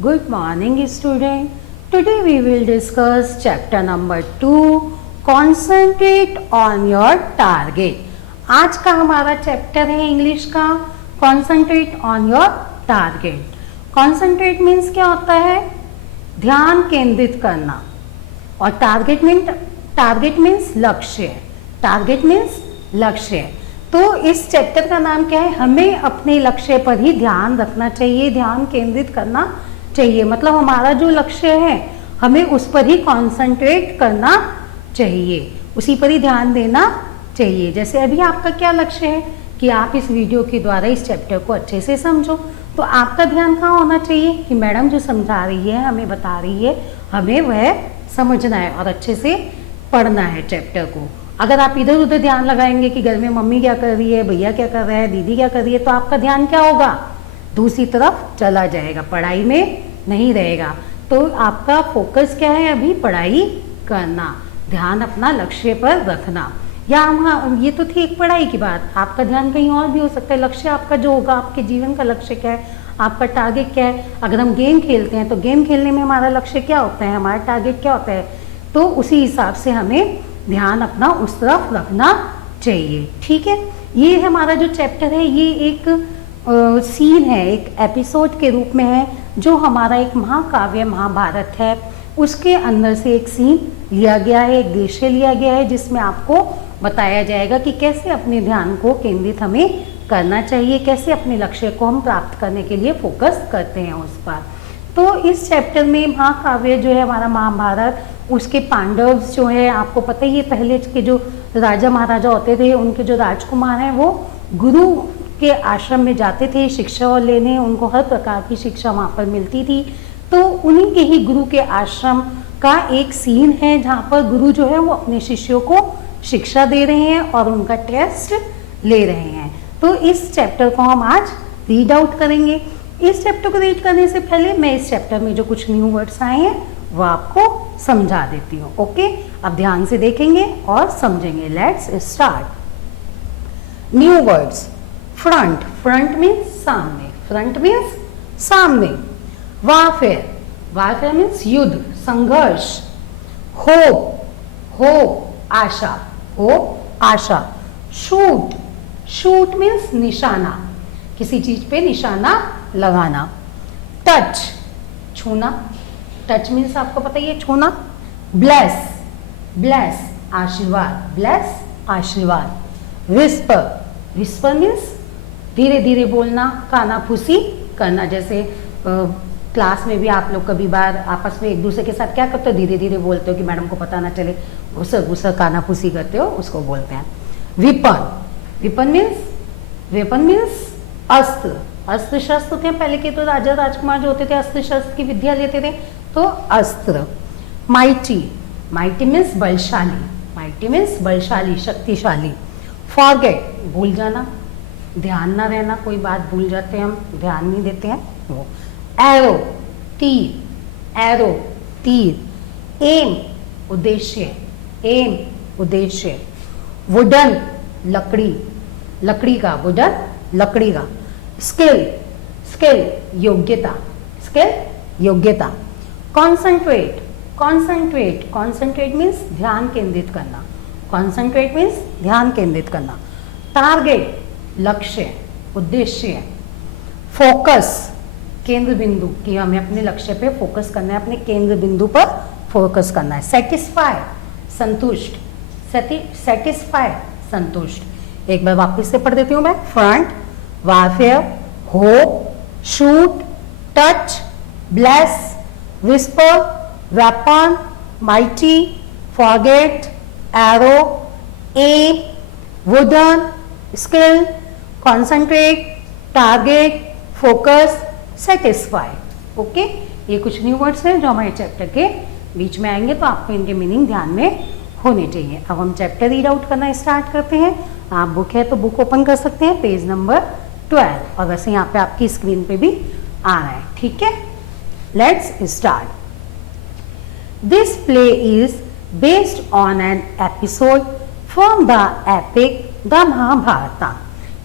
Good morning, student. Today we will discuss chapter number 2. Concentrate on your target. आज का हमारा chapter है English का Concentrate on your target. Concentrate means क्या होता है? ध्यान केंद्रित करना. और टारगेट मीन्स लक्ष्य. टारगेट मीन्स लक्ष्य. तो इस चैप्टर का नाम क्या है? हमें अपने लक्ष्य पर ही ध्यान रखना चाहिए, ध्यान केंद्रित करना चाहिए. मतलब हमारा जो लक्ष्य है हमें उस पर ही कॉन्सेंट्रेट करना चाहिए, उसी पर ही ध्यान देना चाहिए. जैसे अभी आपका क्या लक्ष्य है कि आप इस वीडियो के द्वारा इस चैप्टर को अच्छे से समझो. तो आपका ध्यान कहाँ होना चाहिए कि मैडम जो समझा रही है, हमें बता रही है, हमें वह समझना है और अच्छे से पढ़ना है चैप्टर को. अगर आप इधर उधर ध्यान लगाएंगे कि घर में मम्मी क्या कर रही है, भैया क्या कर रहा है, दीदी क्या कर रही है, तो आपका ध्यान क्या होगा? दूसरी तरफ चला जाएगा, पढ़ाई में नहीं रहेगा. तो आपका फोकस क्या है? अभी पढ़ाई करना, ध्यान अपना लक्ष्य पर रखना. या हम ये तो थी एक पढ़ाई की बात. आपका ध्यान कहीं और भी हो सकता है. लक्ष्य आपका जो होगा, आपके जीवन का लक्ष्य क्या है, आपका टारगेट क्या है. अगर हम गेम खेलते हैं तो गेम खेलने में हमारा लक्ष्य क्या होता है, हमारा टारगेट क्या होता है, तो उसी हिसाब से हमें ध्यान अपना उस तरफ रखना चाहिए. ठीक है, ये हमारा जो चैप्टर है ये एक सीन है, एक एपिसोड के रूप में है, जो हमारा एक महाकाव्य महाभारत है उसके अंदर से एक सीन लिया गया है, एक दृश्य लिया गया है, जिसमें आपको बताया जाएगा कि कैसे अपने ध्यान को केंद्रित हमें करना चाहिए, कैसे अपने लक्ष्य को हम प्राप्त करने के लिए फोकस करते हैं उस पर. तो इस चैप्टर में महाकाव्य जो है हमारा महाभारत, उसके पांडव जो है, आपको पता ही है पहले के जो राजा महाराजा होते थे, उनके जो राजकुमार हैं वो गुरु के आश्रम में जाते थे शिक्षा और लेने. उनको हर प्रकार की शिक्षा वहाँ पर मिलती थी. तो उन्हीं के ही गुरु के आश्रम का एक सीन है जहाँ पर गुरु जो है वो अपने शिष्यों को शिक्षा दे रहे हैं और उनका टेस्ट ले रहे हैं. तो इस चैप्टर को हम आज रीड आउट करेंगे. इस चैप्टर को रीड करने से पहले मैं इस चैप्टर में जो कुछ न्यू वर्ड्स आए हैं वो आपको समझा देती हूँ. ओके, अब ध्यान से देखेंगे और समझेंगे. Let's start. New words. Front. Front means सामने. फ्रंट मीन्स सामने. वारफेयर. वारफेयर मीन्स युद्ध, संघर्ष. होप. होप आशा. होप आशा. शूट. शूट मीन्स निशाना, किसी चीज पे निशाना लगाना. टच. छूना. टच मीन्स आपको पता ही है, छूना. ब्लेस. ब्लेस आशीर्वाद. ब्लेस आशीर्वाद. विस्पर. विस्पर मीन्स धीरे धीरे बोलना, कानाफूसी करना. जैसे क्लास में भी आप लोग कभी बार आपस में एक दूसरे के साथ क्या करते हो, धीरे धीरे बोलते हो कि मैडम को पता ना चले, घुसर घुसर कानाफूसी करते हो, उसको बोलते हैं. विपन. विपन मीन्स अस्त्र. अस्त्र शस्त्र थे पहले के, तो राजा राजकुमार जो होते थे अस्त्र शस्त्र की विद्या लेते थे, तो अस्त्र. माइटी. माइटी मीन्स बलशाली. माइटी मीन्स बलशाली, शक्तिशाली. फॉरगेट. भूल जाना, ध्यान ना रहना, कोई बात भूल जाते हैं हम, ध्यान नहीं देते हैं वो. एरो. तीर. एरो तीर. एम उद्देश्य. एम उद्देश्य. वुडन लकड़ी. लकड़ी का. वुडन लकड़ी का. स्किल. स्किल योग्यता. स्किल योग्यता. कॉन्सेंट्रेट. कॉन्सेंट्रेट. कॉन्सेंट्रेट मीन्स ध्यान केंद्रित करना. कॉन्सेंट्रेट मीन्स ध्यान केंद्रित करना. टारगेट लक्ष्य, उद्देश्य. फोकस केंद्र बिंदु, कि हमें अपने लक्ष्य पे फोकस करना है, अपने केंद्र बिंदु पर फोकस करना है. सेटिस्फाई संतुष्ट. सेटिस्फाई संतुष्ट. एक बार वापस से पढ़ देती हूँ मैं. Front, warfare, hope, shoot, touch, bless, whisper, weapon, mighty, forget, arrow, aim, wooden, skill, concentrate, target, focus, satisfy. Okay, ये कुछ न्यू वर्ड्स हैं जो हमारे चैप्टर के बीच में आएंगे, तो आपको इनके मीनिंग ध्यान में होने चाहिए. अब हम चैप्टर रीड आउट करना स्टार्ट करते हैं. आप बुक है तो बुक ओपन कर सकते हैं, पेज नंबर 12, और वैसे यहाँ पे आपकी स्क्रीन पे भी आ रहा है. ठीक है, let's start. This play is based on an episode from the epic the Mahabharata.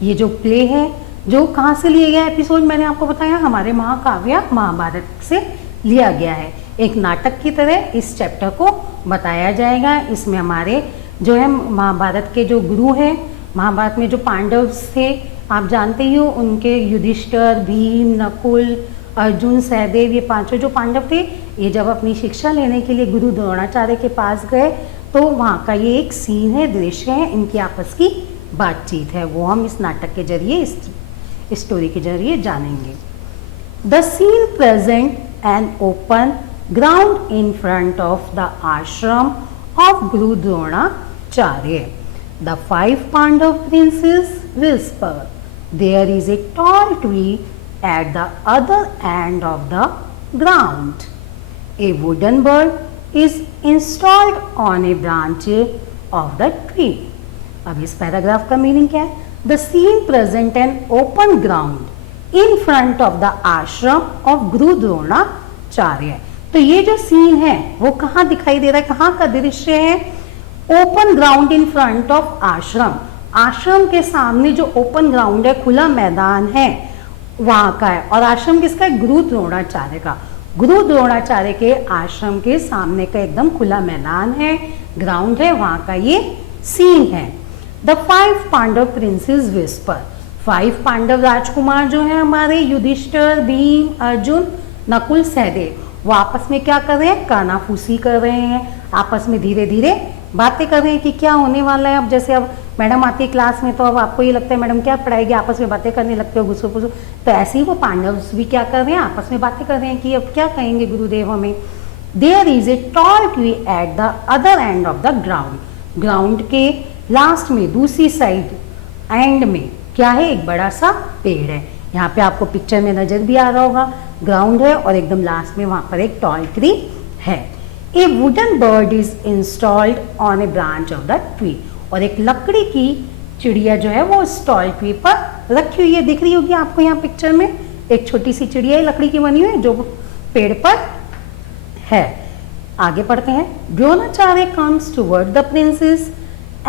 ये जो प्ले है जो कहाँ से लिए गया एपिसोड मैंने आपको बताया, हमारे महाकाव्य महाभारत से लिया गया है। एक नाटक की तरह इस चैप्टर को बताया जाएगा। इसमें हमारे जो है महाभारत के जो गुरु हैं, महाभारत में जो पांडव थे आप जानते ही हो, उनके युधिष्ठिर, भीम, नकुल, अर्जुन, सहदेव, ये पांचों जो पांडव थे, ये जब अपनी शिक्षा लेने के लिए गुरु द्रोणाचार्य के पास गए तो वहाँ का ये एक सीन है, दृश्य है, इनकी आपस की बातचीत है, वो हम इस नाटक के जरिए, इस स्टोरी के जरिए जानेंगे। The scene present an open ground in front of the ashram of Guru Dronacharya. The 5 Pandav princes whisper, there is a tall tree at the other end of the ground. A wooden bird is installed on a branch of the tree. अब इस paragraph का meaning क्या है? The scene present an open ground in front of the ashram of Guru Dronacharya. तो ये जो scene है वो कहाँ दिखाई दे रहा है, कहाँ का दृश्य है? Open ground in front of आश्रम, आश्रम के सामने जो ओपन ग्राउंड है, खुला मैदान है, वहां का है। और आश्रम किसका है? गुरु द्रोणाचार्य का। गुरु द्रोणाचार्य के आश्रम के सामने का एकदम खुला मैदान है, ग्राउंड है, वहां का ये सीन है। The 5 Pandav princes whisper, 5 Pandav राजकुमार जो है हमारे, युधिष्ठिर, भीम, अर्जुन, नकुल, सहदेव, वो आपस में क्या कर रहे हैं? कानाफूसी कर रहे हैं, आपस में धीरे धीरे बातें कर रहे हैं कि क्या होने वाला है। अब जैसे अब मैडम आती है क्लास में तो अब आपको ये लगता है मैडम क्या पढ़ाएगी, आपस में बातें करने लगते हो गुस्सो पुसो, तो ऐसे ही वो पांडव भी क्या कर रहे हैं? आपस में बातें कर रहे हैं कि अब क्या कहेंगे गुरुदेव हमें। There is a tall tree at the other end of the ground, ground के लास्ट में, दूसरी साइड एंड में क्या है? एक बड़ा सा पेड़ है। यहाँ पे आपको पिक्चर में नजर भी आ रहा होगा, ग्राउंड है और एकदम लास्ट में वहाँ पर एक टॉल ट्री है। A wooden bird is installed on a branch of the tree, और एक लकड़ी की चिड़िया जो है वो इस टॉल ट्री पर रखी हुई है, दिख रही होगी आपको यहाँ पिक्चर में। एक छोटी सी चिड़िया है लकड़ी की बनी हुई है जो पेड़ पर है। आगे पढ़ते हैं। Dronacharya comes toward the princes.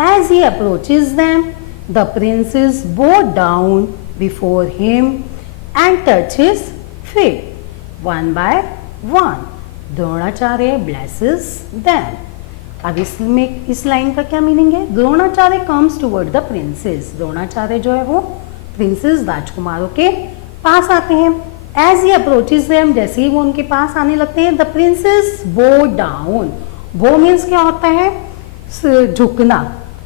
As he approaches them, the princes bow down before him and touch his feet one by one. Dronacharya blesses them. अब इसमें इस लाइन का क्या मीनिंग है? Dronacharya comes toward the princes. Dronacharya जो है वो प्रिंसेस राजकुमारों के पास आते हैं। As he approaches them, जैसे ही वो उनके पास आने लगते हैं, the princes bow down. bow means क्या होता है? झुकना,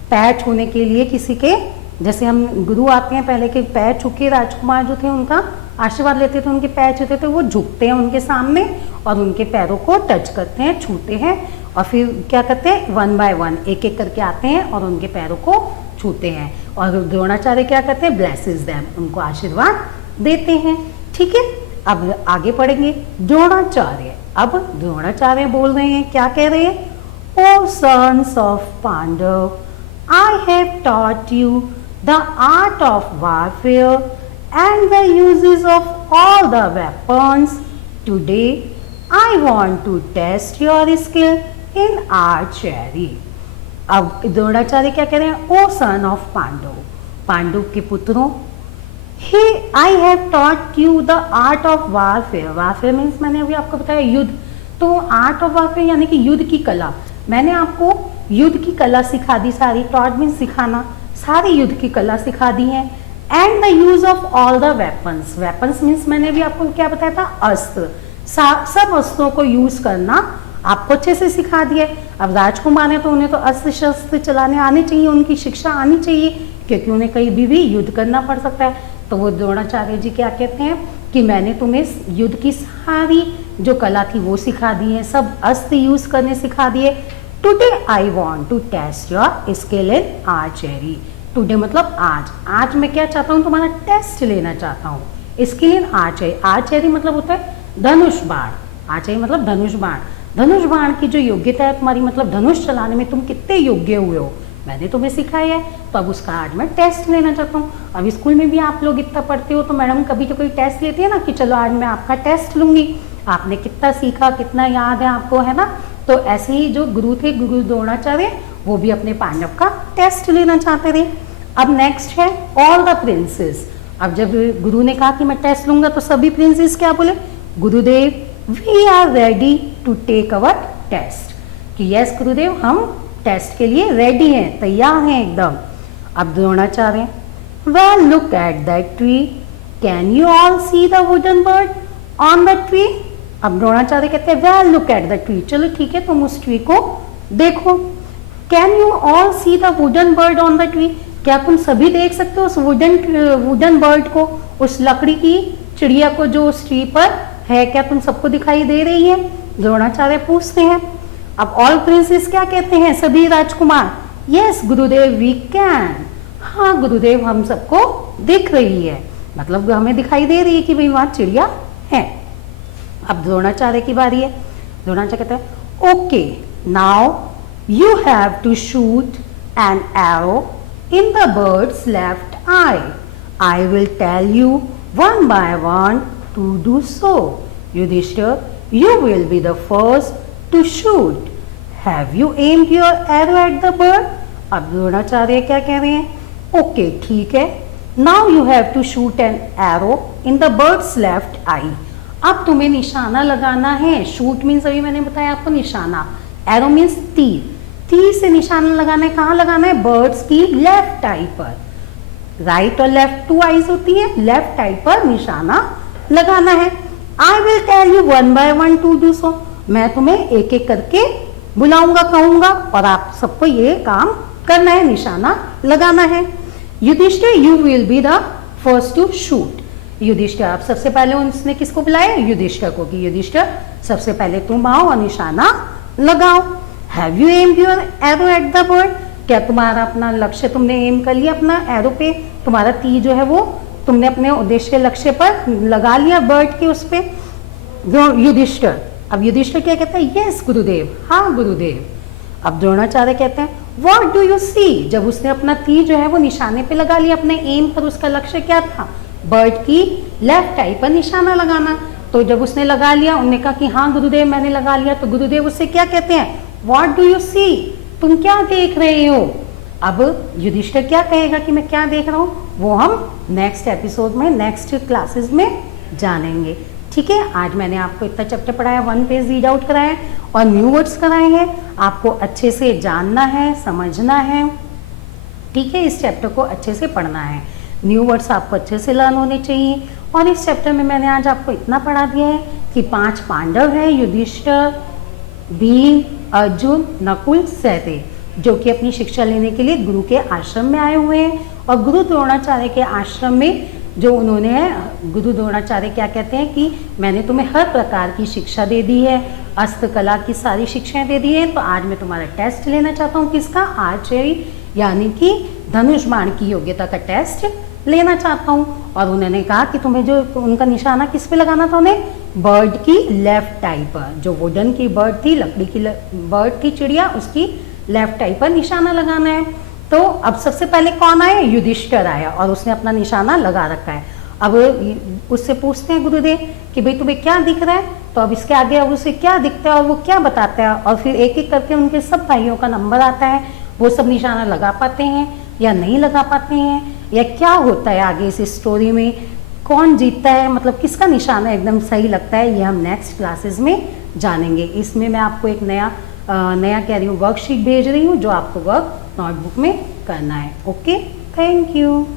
पैर छूने के लिए किसी के, जैसे हम गुरु आते हैं पहले के पैर छूके राजकुमार जो थे उनका आशीर्वाद लेते थे, उनके पैर छूते थे, वो झुकते हैं उनके सामने और उनके पैरों को टच करते हैं, छूते हैं और फिर क्या करते हैं? 1 by 1 एक एक करके आते हैं और उनके पैरों को छूते हैं। और द्रोणाचार्य क्या करते हैं? ब्लेसेस देम, उनको आशीर्वाद देते हैं। ठीक है, अब आगे पढ़ेंगे। द्रोणाचार्य, अब द्रोणाचार्य बोल रहे हैं, क्या कह रहे हैं? O sons of Pandav, I have taught you the art of warfare and the uses of all the weapons. Today I want to test your skill in archery. अब द्रोणाचार्य क्या कह रहे हैं? O son of Pandav, Pandav के पुत्रों, हे I have taught you the art of warfare. Warfare means मैंने अभी आपको बताया युद्ध, तो आर्ट ऑफ वारफेयर यानी कि युद्ध की कला। मैंने आपको युद्ध की कला सिखा दी सारी, टॉट मीन्स सिखाना, सारी युद्ध की कला सिखा दी है। And the use of all the weapons, weapons means मैंने भी आपको क्या बताया था? अस्त्र, सब अस्त्रों को यूज करना आपको अच्छे से सिखा दिया। अब राजकुमार है तो उन्हें तो अस्त्र शस्त्र चलाने आने चाहिए, उनकी शिक्षा आनी चाहिए, क्योंकि उन्हें कहीं भी युद्ध करना पड़ सकता है। तो वो द्रोणाचार्य जी क्या कहते हैं कि मैंने तुम्हें युद्ध की सारी जो कला थी वो सिखा दी है, सब अस्त्र यूज करने सिखा दिए। Today I want to test your skill in archery. Today मतलब आज, आज मैं क्या चाहता हूँ? तुम्हारा टेस्ट लेना चाहता हूँ। स्किल इन आर्चरी, आर्चरी मतलब होता है धनुष बाण, आर्चरी मतलब धनुष बाण। धनुष बाण की जो योग्यता है तुम्हारी, मतलब धनुष चलाने में तुम कितने योग्य हुए हो, मैंने तुम्हें सिखाया है, तो अब उसका आज मैं टेस्ट लेना चाहता हूँ। अब स्कूल में भी आप लोग इतना पढ़ते हो तो मैडम कभी तो कोई टेस्ट लेती है ना कि चलो आज मैं आपका टेस्ट लूंगी, आपने कितना सीखा, कितना याद है आपको, है ना। तो ऐसे ही जो गुरु थे, गुरु द्रोणाचार्य, वो भी अपने पांडव का टेस्ट लेना चाहते थे। अब नेक्स्ट है ऑल द प्रिंसेस। अब जब गुरु ने कहा कि मैं टेस्ट लूंगा तो सभी प्रिंसेस क्या बोले, Gurudev we are ready to take our test, कि यस गुरुदेव हम टेस्ट के लिए रेडी हैं, तैयार हैं एकदम। अब Dronacharya, well look at that tree, can you all see the wooden bird on the tree. अब द्रोणाचार्य कहते हैं well look at the tree, चलो ठीक है तुम उस ट्री को देखो। Can you all see the wooden bird on the tree, क्या तुम सभी देख सकते हो उस वुडन बर्ड को, उस लकड़ी की चिड़िया को जो उस ट्री पर है, क्या तुम सबको दिखाई दे रही है, द्रोणाचार्य पूछते हैं। अब ऑल प्रिंसेस क्या कहते हैं, सभी राजकुमार, यस गुरुदेव वी कैन, हाँ गुरुदेव हम सबको दिख रही है, मतलब हमें दिखाई दे रही है कि भाई वहां चिड़िया है। अब द्रोणाचार्य की बारी है, द्रोणाचार्य कहते हैं okay now you have to shoot an arrow in the bird's left eye, I will tell you one by one to do so. Yudhishthir you will be the first to shoot, have you aimed your arrow at the bird. अब द्रोणाचार्य क्या कह रहे हैं, okay ठीक है, now you have to shoot an arrow in the bird's left eye, अब तुम्हें निशाना लगाना है। शूट मीन्स अभी मैंने बताया आपको निशाना, एरो मीन्स तीर, तीर से निशाना लगाना है, कहाँ लगाना है, बर्ड्स की लेफ्ट आई पर। राइट और लेफ्ट टू आईज होती है, लेफ्ट आई पर निशाना लगाना है। I will tell you one by one to do so, मैं तुम्हें एक एक करके बुलाऊंगा कहूंगा और आप सबको ये काम करना है, निशाना लगाना है। Yudhishthira you will be the first to shoot, Yudhishthira आप सबसे पहले उसने किसको बुलाया, युधिष्ठिर को, कि युधिष्ठिर सबसे पहले तुम आओ और निशाना लगाओ। Have you aimed your arrow at the bird, क्या तुम्हारा अपना लक्ष्य तुमने एम कर लिया, अपना एरो पे तुम्हारा तीर जो है वो तुमने अपने उद्देश्य लक्ष्य पर लगा लिया, बर्ड के उस पे। युधिष्ठिर, अब युधिष्ठिर क्या कहता है, यस गुरुदेव, हाँ गुरुदेव। अब द्रोणाचार्य कहते हैं व्हाट डू यू सी, जब उसने अपना तीर जो है वो निशाने पे लगा लिया, अपने एम पर, उसका लक्ष्य क्या था, बर्ड की लेफ्ट आई पर निशाना लगाना। तो जब उसने लगा लिया, उन्होंने कहा कि हाँ गुरुदेव मैंने लगा लिया, तो गुरुदेव उससे क्या कहते हैं, व्हाट डू यू सी, तुम क्या देख रहे हो। अब युधिष्ठिर क्या कहेगा कि मैं क्या देख रहा हूँ, वो हम नेक्स्ट एपिसोड में, नेक्स्ट क्लासेस में जानेंगे। ठीक है, आज मैंने आपको इतना चैप्टर पढ़ाया, 1 पेज रीड आउट कराया और न्यू वर्ड्स कराए हैं, आपको अच्छे से जानना है, समझना है। ठीक है, इस चैप्टर को अच्छे से पढ़ना है, न्यू वर्ड्स आपको अच्छे से लर्न होने चाहिए। और इस चैप्टर में मैंने आज आपको इतना पढ़ा दिया है कि 5 पांडव हैं, युधिष्ठिर, भीम, अर्जुन, नकुल, सहदेव, जो कि अपनी शिक्षा लेने के लिए गुरु के आश्रम में आए हुए हैं। और गुरु द्रोणाचार्य के आश्रम में जो उन्होंने, गुरु द्रोणाचार्य क्या कहते हैं कि मैंने तुम्हें हर प्रकार की शिक्षा दे दी है, अस्त्र कला की सारी शिक्षाएं दे दी हैं, तो आज मैं तुम्हारा टेस्ट लेना चाहता हूँ, किसका, आर्चरी यानी कि धनुष बाण की योग्यता का टेस्ट लेना चाहता हूँ। और उन्होंने कहा कि तुम्हें जो उनका निशाना किस पे लगाना था, उन्हें बर्ड की लेफ्ट आई पर, जो वुडन की बर्ड थी, लकड़ी की बर्ड थी चिड़िया, उसकी लेफ्ट आई पर निशाना लगाना है। तो अब सबसे पहले कौन आया, युधिष्ठिर आया और उसने अपना निशाना लगा रखा है। अब उससे पूछते हैं गुरुदेव कि भाई तुम्हें क्या दिख रहा है, तो अब इसके आगे अब उसे क्या दिखता है और वो क्या बताता है, और फिर एक एक करके उनके सब भाइयों का नंबर आता है, वो सब निशाना लगा पाते हैं या नहीं लगा पाते हैं, या क्या होता है आगे इस स्टोरी में, कौन जीतता है, मतलब किसका निशाना एकदम सही लगता है, ये हम नेक्स्ट क्लासेस में जानेंगे। इसमें मैं आपको एक नया कह रही हूँ वर्कशीट भेज रही हूँ, जो आपको वर्क नोटबुक में करना है। Okay, thank you.